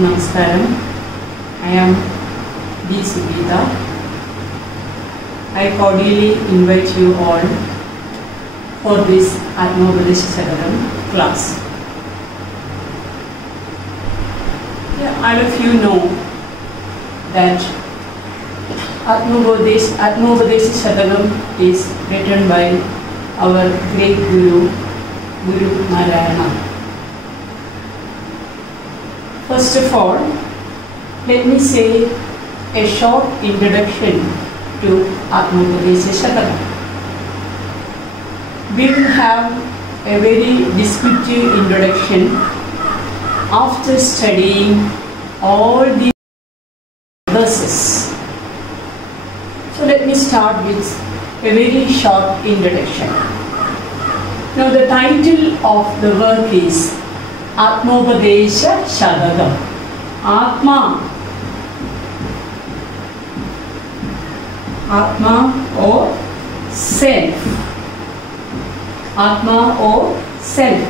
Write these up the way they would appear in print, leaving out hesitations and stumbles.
Namaskaram. I am B. Sugita. I cordially invite you all for this ATMOPADESA SATAKA class. All of you know that ATMOPADESA SATAKA is written by our great Guru Narayana. First of all, let me say a short introduction to ATMOPADESA SATAKA. We will have a very descriptive introduction after studying all the verses. So let me start with a very short introduction. Now the title of the work is ATMOPADESA SATAKA. Atma or self. Atma or self.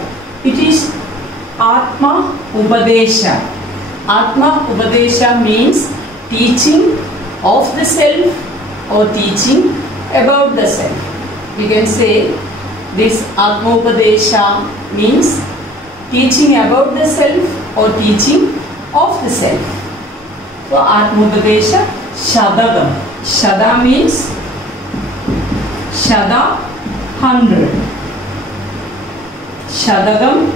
It is Atma Upadesha. Atma Upadesha means teaching of the self or teaching about the self. You can say this ATMOPADESA means teaching about the self or teaching of the self. So ATMOPADESA SATAKA. Shada means Shada 100. Shadagam,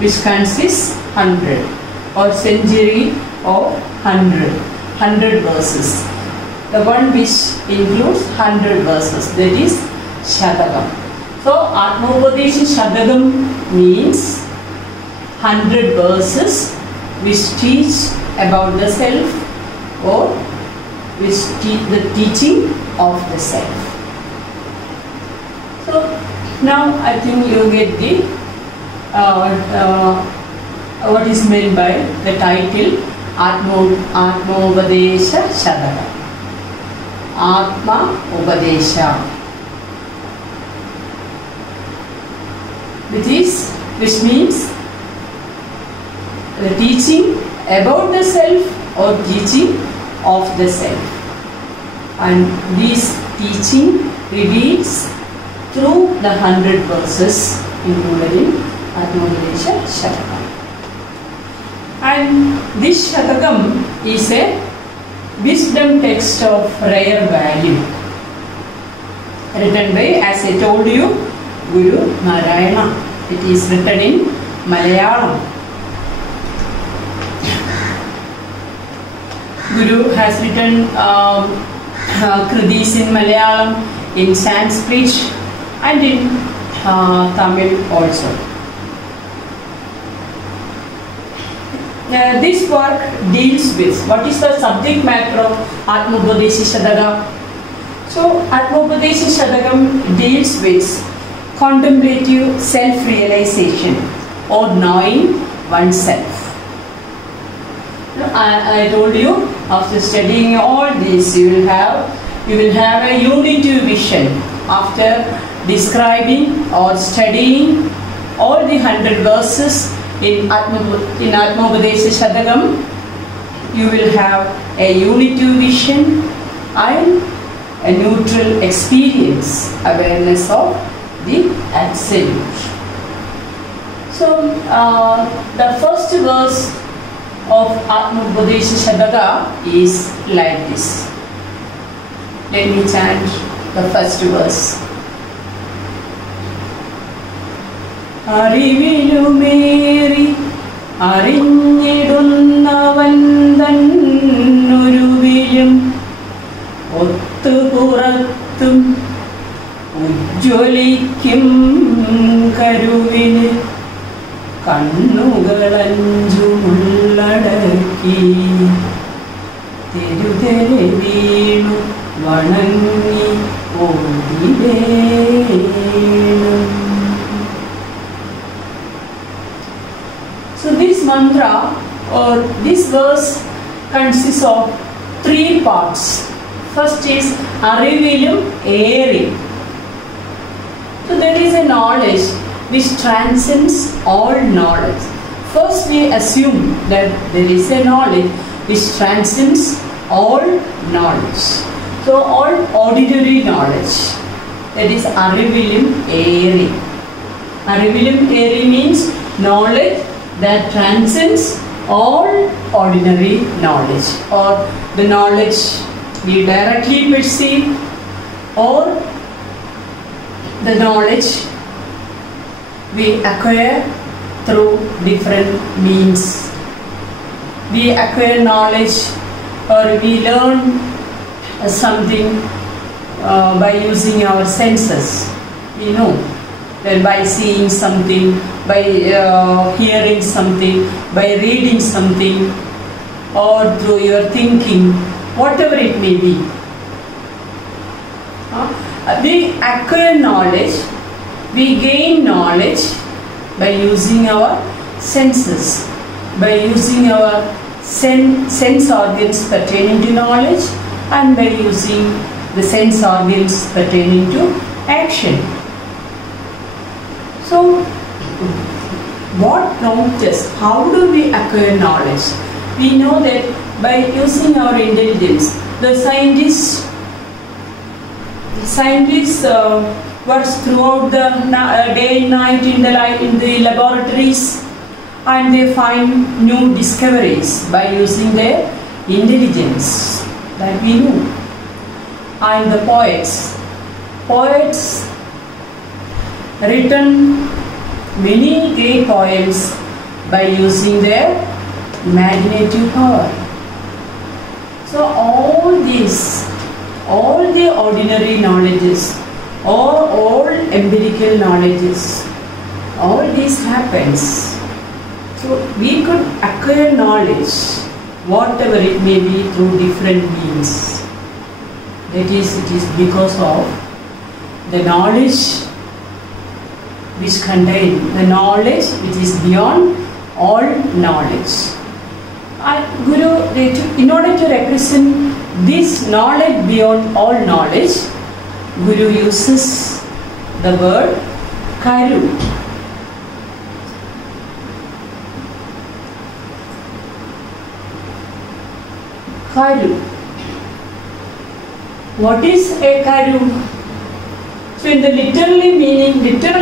which consists 100 or century of 100 verses. The one which includes 100 verses, that is Shadagam. So ATMOPADESA SATAKA means 100 verses which teach about the self or which teach the teaching of the self. So now I think you get the what is meant by the title ATMOPADESA SATAKA. Atma Upadesha, which means the teaching about the self or teaching of the self, and this teaching reveals through the 100 verses included in ATMOPADESA SATAKA. And this Shatakam is a wisdom text of rare value, written by, as I told you, Guru Narayana. It is written in Malayalam. Guru has written Kridis in Malayalam, in Sanskrit and in Tamil also. This work deals with what is the subject matter of ATMOPADESA SATAKA. So ATMOPADESA SATAKA deals with contemplative self-realization or knowing oneself. I told you, after studying all this, you will have a unity vision. After describing or studying all the 100 verses in ATMOPADESA SATAKA, you will have a unity vision and a neutral experience, awareness of the absolute. So the first verse of ATMOPADESA SATAKA is like this. Let me chant the first verse. Arivilumeri അറിഞ്ഞിടുന്നവൻ തന്നുരുവിലും ഒത്തുപുറത്തും ഉജ്ജ്വലിക്കും കരുവിന് കണ്ണുകളഞ്ചുമുള്ളടക്കി തെരുതെരെ വീണു വണങ്ങി ഓടിവേണം. So this mantra or this verse consists of 3 parts. First is Arivilum Eri. So there is a knowledge which transcends all knowledge. First we assume that there is a knowledge which transcends all knowledge. So all ordinary knowledge, that is Arivilum Eri. Arivilum Eri means knowledge that transcends all ordinary knowledge, or the knowledge we directly perceive, or the knowledge we acquire through different means. We acquire knowledge or we learn something by using our senses. You know, that by seeing something, by hearing something, by reading something, or through your thinking, whatever it may be. We acquire knowledge, we gain knowledge by using our senses, by using our sense organs pertaining to knowledge, and by using the sense organs pertaining to action. So, what prompts us? How do we acquire knowledge? We know that by using our intelligence, the scientists works throughout the day and night in the laboratories, and they find new discoveries by using their intelligence, that we know. And the poets written many great poems by using their imaginative power. So all the ordinary knowledges, all empirical knowledges, all this happens. So we could acquire knowledge, whatever it may be, through different means. That is, it is because of the knowledge which contains the knowledge which is beyond all knowledge. Guru, in order to represent this knowledge beyond all knowledge, Guru uses the word karu. Karu. What is a karu? So in the literal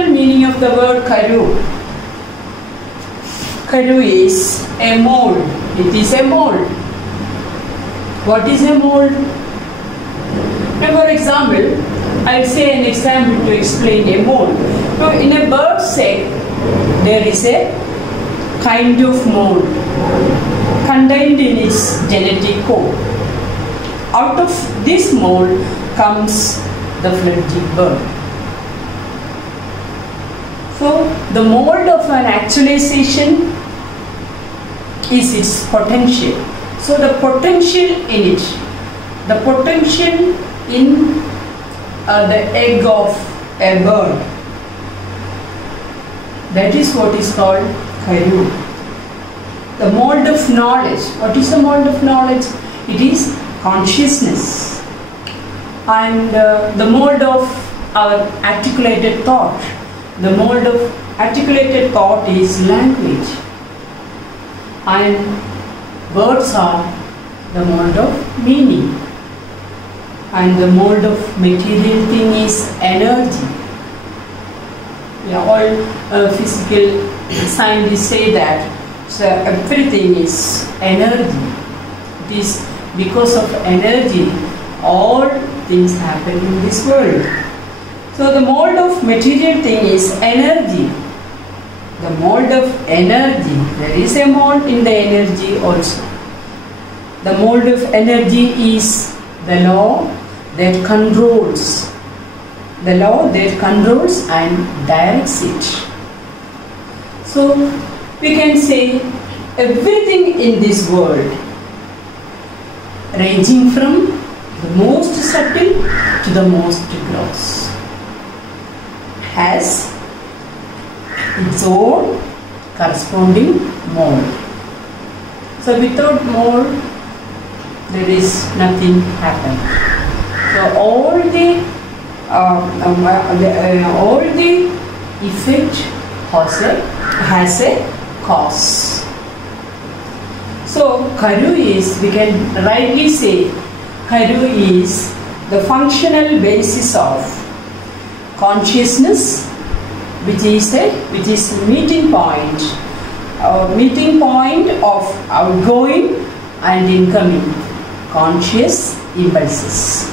meaning of the word karu is a mold. It is a mold. What is a mold? Now, for example, I'll say an example to explain a mold. So in a bird's egg, there is a kind of mold contained in its genetic code. Out of this mold comes the fledgling bird. So the mold of an actualization is its potential. So the potential in it, the potential in the egg of a bird, that is what is called karu. The mold of knowledge. What is the mold of knowledge? It is consciousness. And the mold of our articulated thought. The mold of articulated thought is language. And words are the mold of meaning. And the mold of material thing is energy. Yeah, all physical scientists say that. So everything is energy. It is because of energy all things happen in this world. So the mold of material thing is energy. The mold of energy, there is a mold in the energy also. The mold of energy is the law that controls. The law that controls and directs it. So we can say everything in this world, ranging from the most subtle to the most gross, has its own corresponding mold. So without mold, there is nothing happen. So all the effect has a cause. So Karu is, we can rightly say, Karu is the functional basis of consciousness, which is meeting point of outgoing and incoming conscious impulses.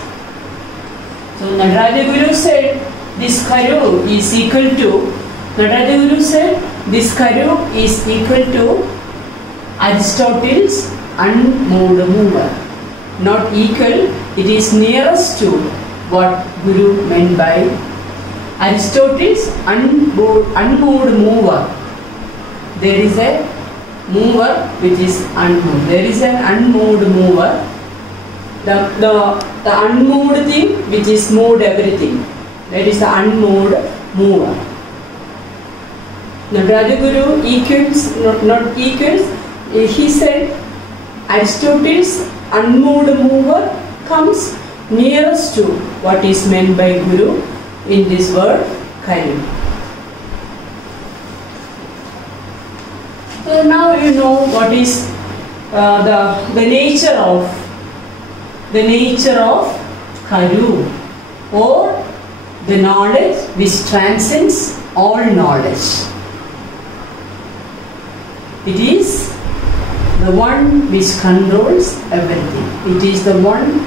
So Nataraja Guru said this Karu is equal to, Aristotle's unmoved mover. Not equal, it is nearest to what Guru meant by Aristotle's unmoved mover. There is a mover which is unmoved. There is an unmoved mover. The unmoved thing which is moved everything. That is the unmoved mover. Nataraja Guru equals, not equals, he said Aristotle's unmoved mover comes nearest to what is meant by Guru in this word Karu. So now you know what is the nature of Karu, or the knowledge which transcends all knowledge. It is the one which controls everything. It is the one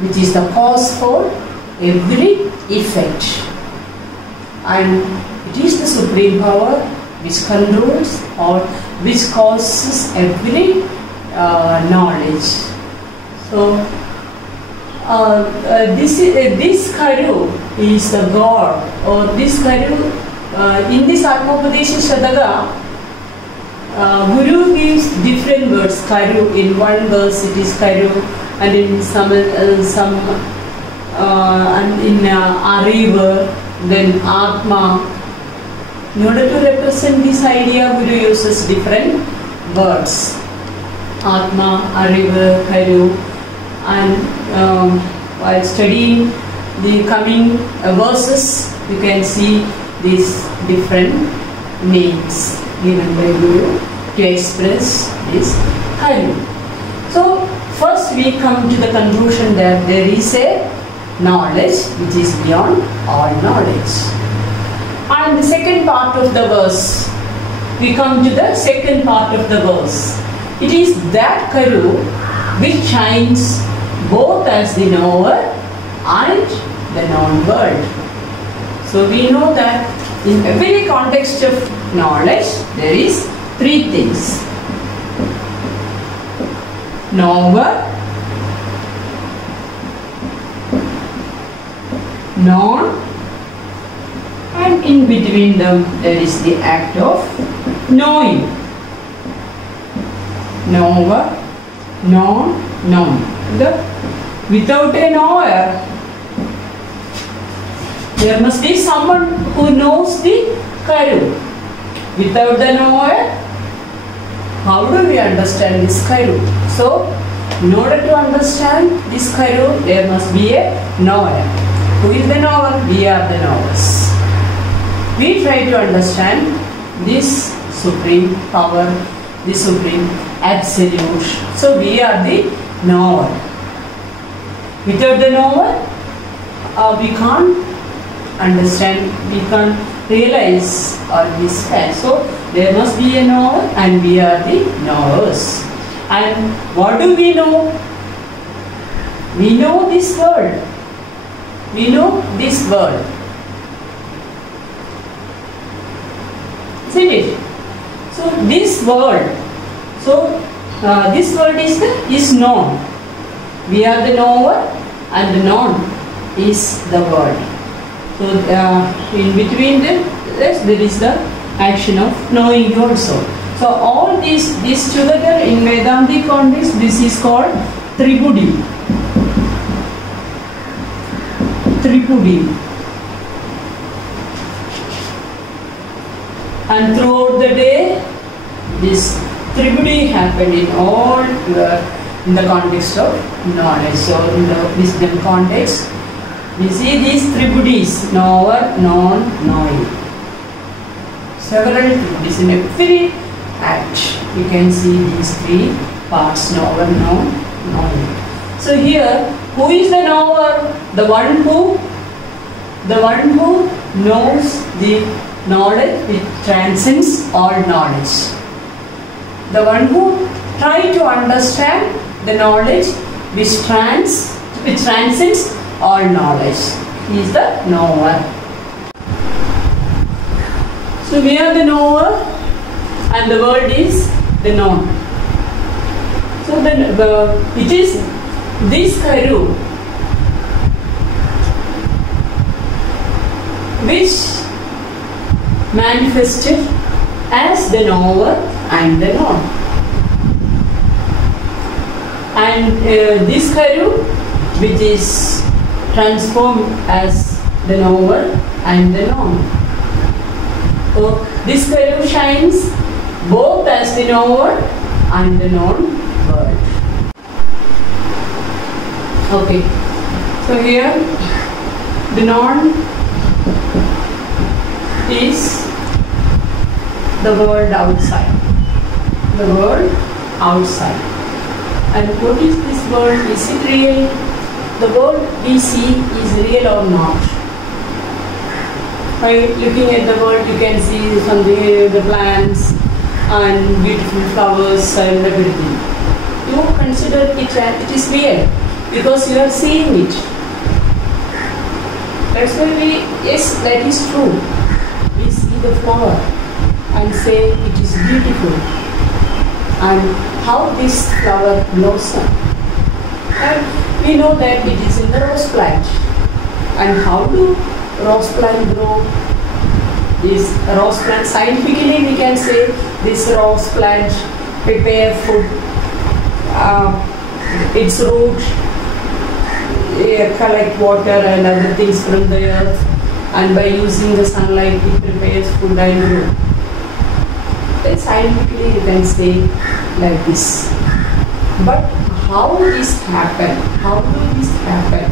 which is the cause for every effect, and it is the supreme power which controls or which causes every knowledge. So this Karu is the God, or this Karu in this ATMOPADESA SATAKA, Guru gives different words. Karu, in one verse it is Karu, and in some and in Ariva, then Atma. In order to represent this idea, Guru uses different words. Atma, Ariva, Karu, and while studying the coming verses, you can see these different names given by Guru to express this Karu. So first we come to the conclusion that there is a knowledge which is beyond all knowledge. And the second part of the verse, we come to the second part of the verse. It is that Karu which shines both as the knower and the known world. So we know that in every context of knowledge there is three things: knower, known, and in between them there is the act of knowing. Knower, known, known. Without a knower, there must be someone who knows the Karu. Without the knower, how do we understand this Karu? So, in order to understand this Karu, there must be a knower. Who is the knower? We are the knowers. We try to understand this supreme power, the supreme absolute. So, we are the knower. Without the knower, we can't understand, we can't realize all this fact. So there must be a knower, and we are the knowers. And what do we know? We know this world. We know this world. Isn't it? So this world. This world is known. We are the knower, and the known is the world. So in between them, there is the action of knowing also. So all this together in Vedantic context, this is called Tripudi. Tripudi. And throughout the day, this Tripudi happened in all in the context of knowledge. So in the wisdom context, we see these Tripudis: knower, known, knowing. several things in every act. You can see these three parts: knower, known, knowing. So here, who is the knower? The one who knows the knowledge which transcends all knowledge. The one who tries to understand the knowledge which transcends all knowledge. He is the knower. So we are the knower and the world is the known. So it is this Karu which manifested as the knower and the known. And this Karu which is transformed as the knower and the known. So this Karu shines both as the knower and the known world. Okay, so here the known is the world outside. The world outside. And what is this world? Is it real? The world we see is real or not? By looking at the world, you can see something, the plants and beautiful flowers and everything. You consider it is real because you are seeing it. That's why yes, that is true. We see the flower and say it is beautiful. And how this flower blossom. And we know that it is in the rose plant. And how do rose plant grow? This rose plant, scientifically we can say this rose plant prepare food, its root, collect water and other things from the earth, and by using the sunlight it prepares food and grow. Then scientifically you can say like this. But how this happen? How do this happen?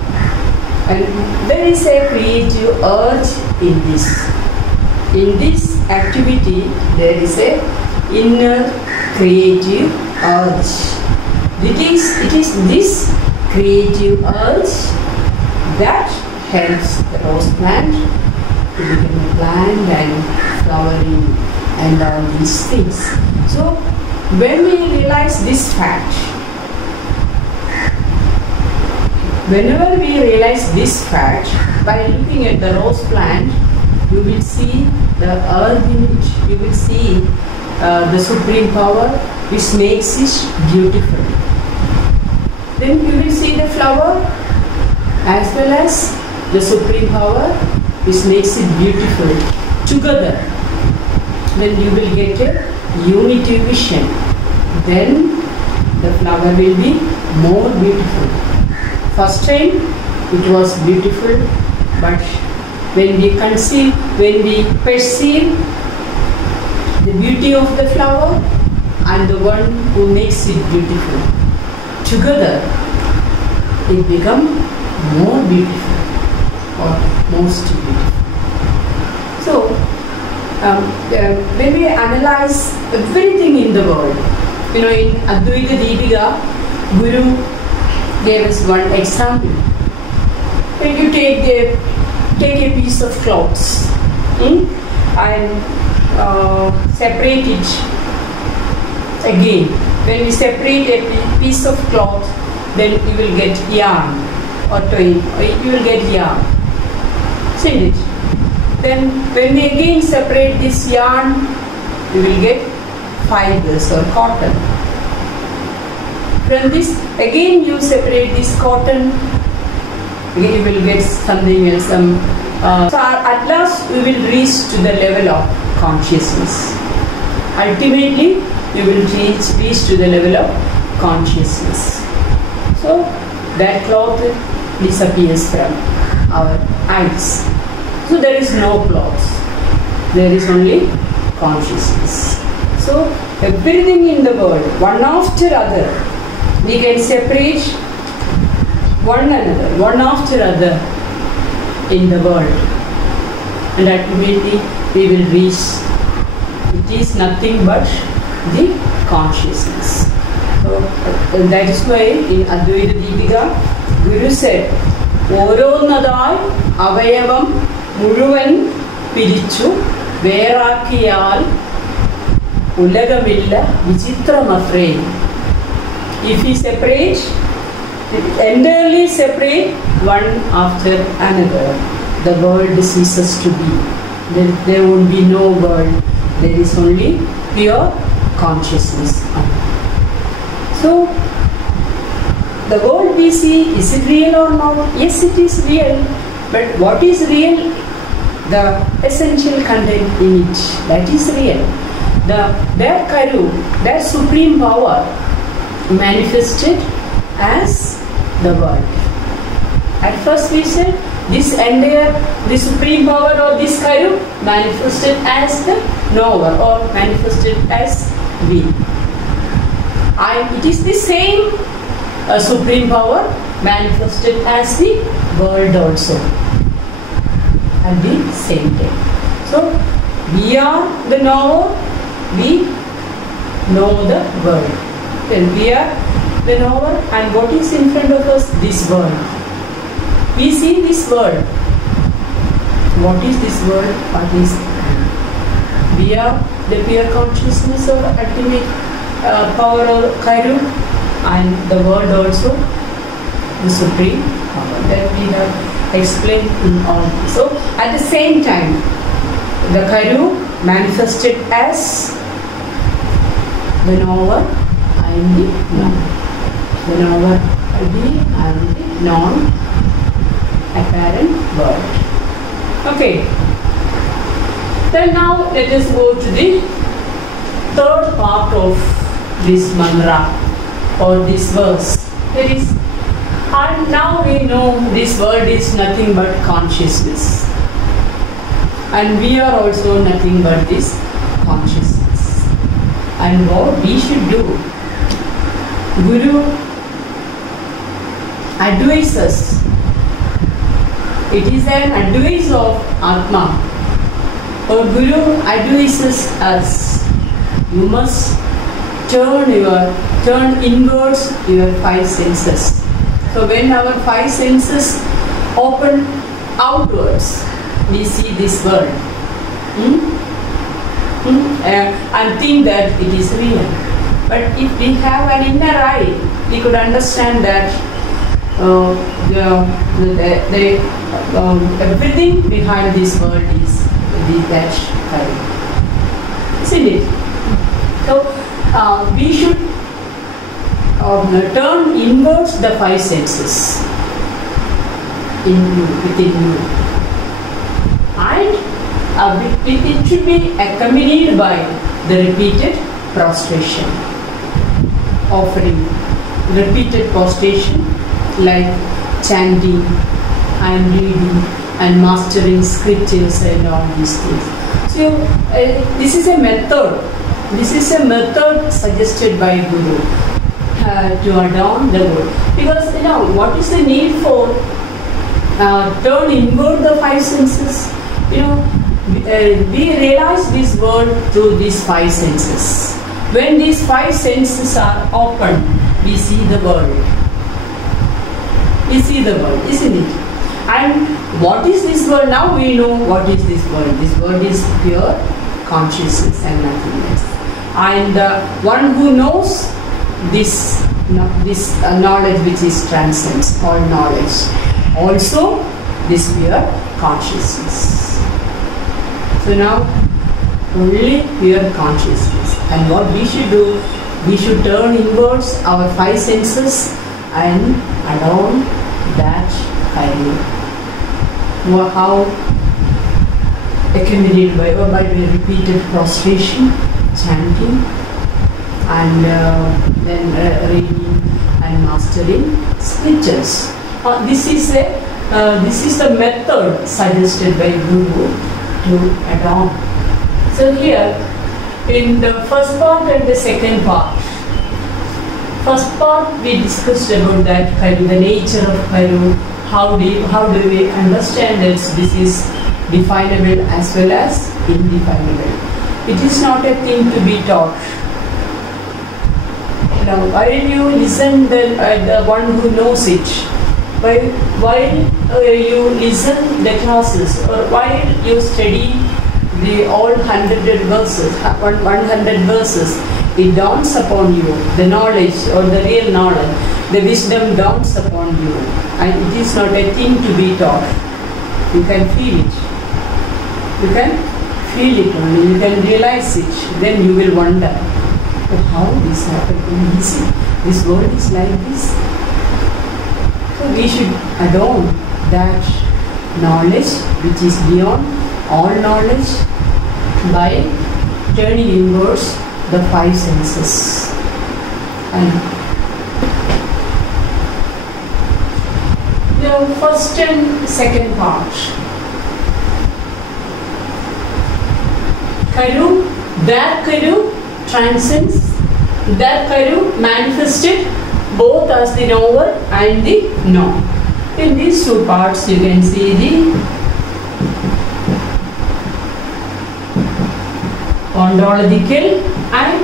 And there is a creative urge in this. In this activity, there is a inner creative urge. It is this creative urge that helps the rose plant to become a plant and flowering and all these things. So, when we realize this fact, whenever we realize this fact, by looking at the rose plant, you will see the earth in it, you will see the supreme power which makes it beautiful. Then you will see the flower as well as the supreme power which makes it beautiful together. Then you will get a unity vision. Then the flower will be more beautiful. First time it was beautiful, but when we perceive the beauty of the flower and the one who makes it beautiful, together it becomes more beautiful or most beautiful. So, when we analyze everything in the world, in Advaita Deepika, Guru gave us one example. When you take a piece of cloth and separate it again. When we separate a piece of cloth, then you will get yarn or twine, or you will get yarn. See it? Then when we again separate this yarn, you will get fibers or cotton. From this, again you separate this cotton, again you will get something else. So at last we will reach to the level of consciousness. Ultimately, you will reach to the level of consciousness. So that cloth disappears from our eyes. So there is no cloth. There is only consciousness. So everything in the world, one after other, we can separate one after other in the world, and ultimately we will reach It is nothing but the consciousness. So that is why in Advaita Deepika, Guru said, Oronadai Avayavam Muruvan Pirichu Verakiyal Ulagamilla Vichitramatre. If we separate, entirely separate one after another, the world ceases to be. There won't be no world. There is only pure consciousness. So, the world we see, is it real or not? Yes, it is real. But what is real? The essential content in it. That is real. Their Karu, their supreme power, manifested as the world. At first we said this entire, the supreme power or this Karu manifested as the knower or manifested as we. It is the same supreme power manifested as the world also at the same time. So we are the knower, we know the world. Then we are the knower, and what is in front of us? This world. We see this world. What is this world? What is we are the pure consciousness of ultimate power or Kairu, and the world also the supreme power that we have explained in all this. So at the same time, the Kairu manifested as the knower and the known. The knower and the non apparent world. Okay. Then now let us go to the third part of this mantra or this verse. That is, and now we know this world is nothing but consciousness. And we are also nothing but this consciousness. And what we should do, Guru advises, it is an advice of Atma, or Guru advises us, you must turn inwards your five senses. So when our five senses open outwards, we see this world and think that it is real. But if we have an inner eye, we could understand that everything behind this world is that kind. Isn't it? So we should turn inwards the five senses within you, and it should be accompanied by the repeated prostration, offering repeated prostration like chanting and reading and mastering scriptures and all these things. So this is a method. This is a method suggested by Guru to adorn the world. Because what is the need for turn inward the five senses? We realize this world through these five senses. When these five senses are open, we see the world. We see the world, isn't it? And what is this world? Now we know what is this world. This world is pure consciousness and nothing else. And one who knows this knowledge which is transcends all knowledge, also this pure consciousness. So now only pure consciousness. And what we should do, we should turn inwards our five senses and adorn that idea. How? Accompanied by repeated prostration, chanting, and then reading and mastering scriptures. This is the method suggested by Guru to adorn. So here, in the first part and the second part. First part we discussed about that Kairu, the nature of Kairu, how do we understand that this is definable as well as indefinable. It is not a thing to be taught. Now, while you listen the one who knows it, while you listen the classes, or while you study the all 100 verses, 100 verses, it dawns upon you, the knowledge or the real knowledge, the wisdom dawns upon you, and it is not a thing to be taught. You can feel it. You can feel it only. You can realize it. Then you will wonder, but how this happened? This world is like this. So we should adorn that knowledge which is beyond all knowledge by turning inwards the five senses. And the first and second part. Karu, that Karu transcends, that Karu manifested both as the knower and the known. In these two parts you can see the ontological and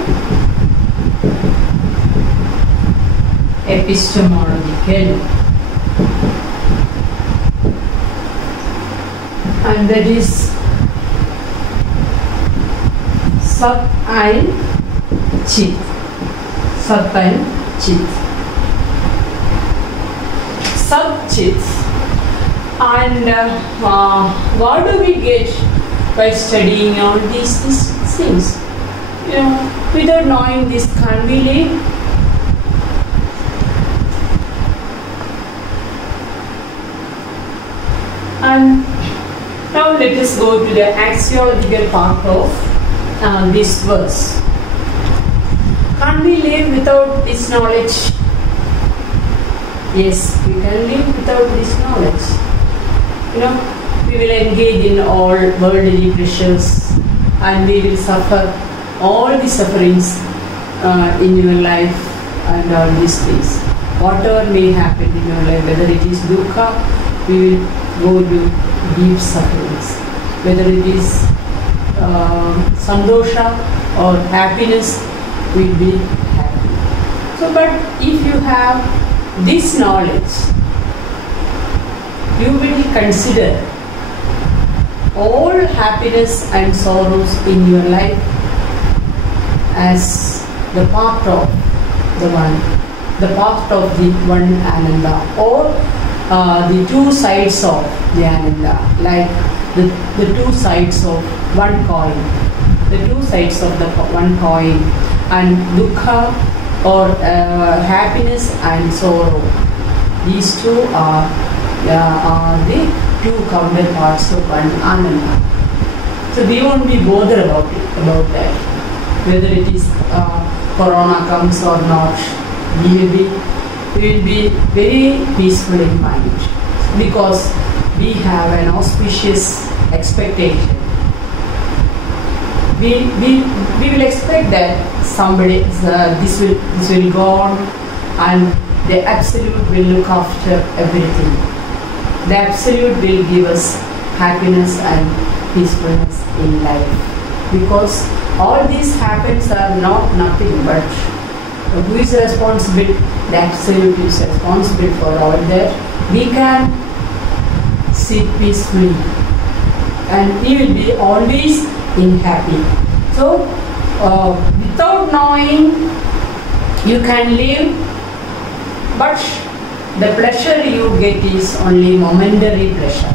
epistemological, and that is Sat and Chit. Sat and Chit. Sat Chit. And what do we get by studying all these things? You know, without knowing this, can we live? And now let us go to the axiological part of this verse. Can we live without this knowledge? Yes, we can live without this knowledge. You know, we will engage in all worldly pleasures and we will suffer all the sufferings in your life and all these things. Whatever may happen in your life, whether it is dukkha, we will go to deep sufferings. Whether it is sandosha or happiness, we will be happy. So, but if you have this knowledge, you will consider all happiness and sorrows in your life as the part of the one Ananda, or the two sides of the Ananda, like the two sides of one coin, the two sides of the one coin, and dukkha or happiness and sorrow. These two are the two counterparts of one Ananda. So we won't be bothered about that, whether it is corona comes or not. We will be very peaceful in mind, because we have an auspicious expectation. We will expect that somebody this will go on, and the Absolute will look after everything. The Absolute will give us happiness and peacefulness in life, because all these happens are not nothing but who is responsible? The Absolute is responsible for all that. We can sit peacefully and we will be always in happy. So without knowing, you can live, but the pleasure you get is only momentary pleasure.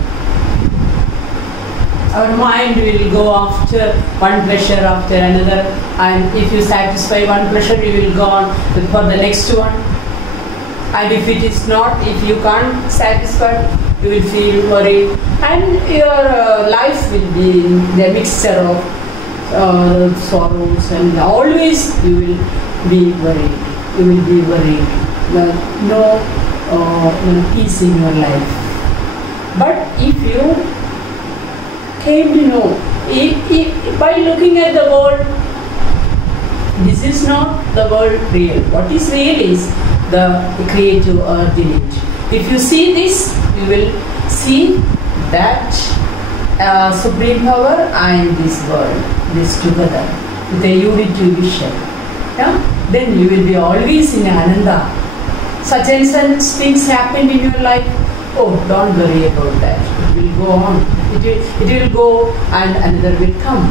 Our mind will go after one pleasure after another, and if you satisfy one pleasure, you will go on for the next one. And if it is not, if you can't satisfy, you will feel worried, and your life will be the mixture of sorrows, and always you will be worried. You will be worried. No peace in your life. But if you came to know, by looking at the world, this is not the world real. What is real is the creative earth in it. If you see this, you will see that supreme power and this world, this together with a unity vision. Yeah? Then you will be always in Ananda. Such and such things happen in your life. Oh, don't worry about that. It will go on. It will go and another will come.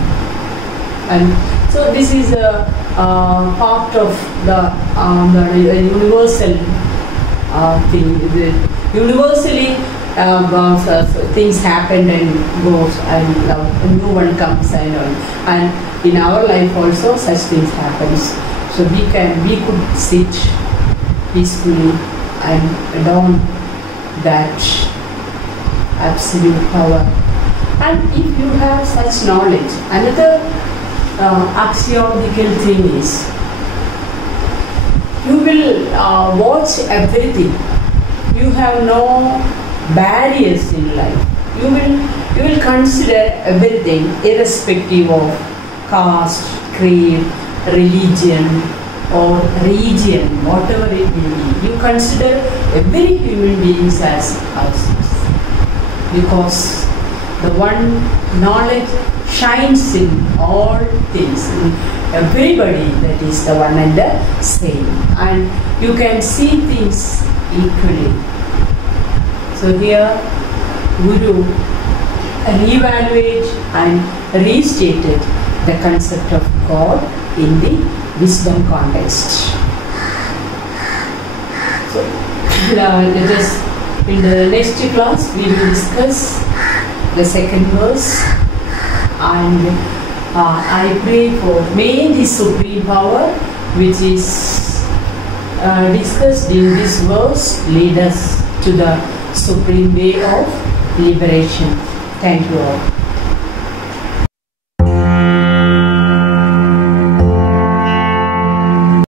And so this is a part of the universal thing. Universally, things happen and goes, and a new one comes and all. And in our life also such things happens. So we could sit peacefully and adorn that absolute power. And if you have such knowledge, another axiomatic thing is you will watch everything. You have no barriers in life. You will consider everything irrespective of caste, creed, religion or region, whatever it may be. You consider every human being as ourselves, because the one knowledge shines in all things, in everybody. That is the one and the same, and you can see things equally. So here Guru reevaluated and restated the concept of God in the wisdom context. So let us, in the next class we will discuss the second verse, and I pray for may the supreme power which is discussed in this verse lead us to the supreme way of liberation. Thank you all.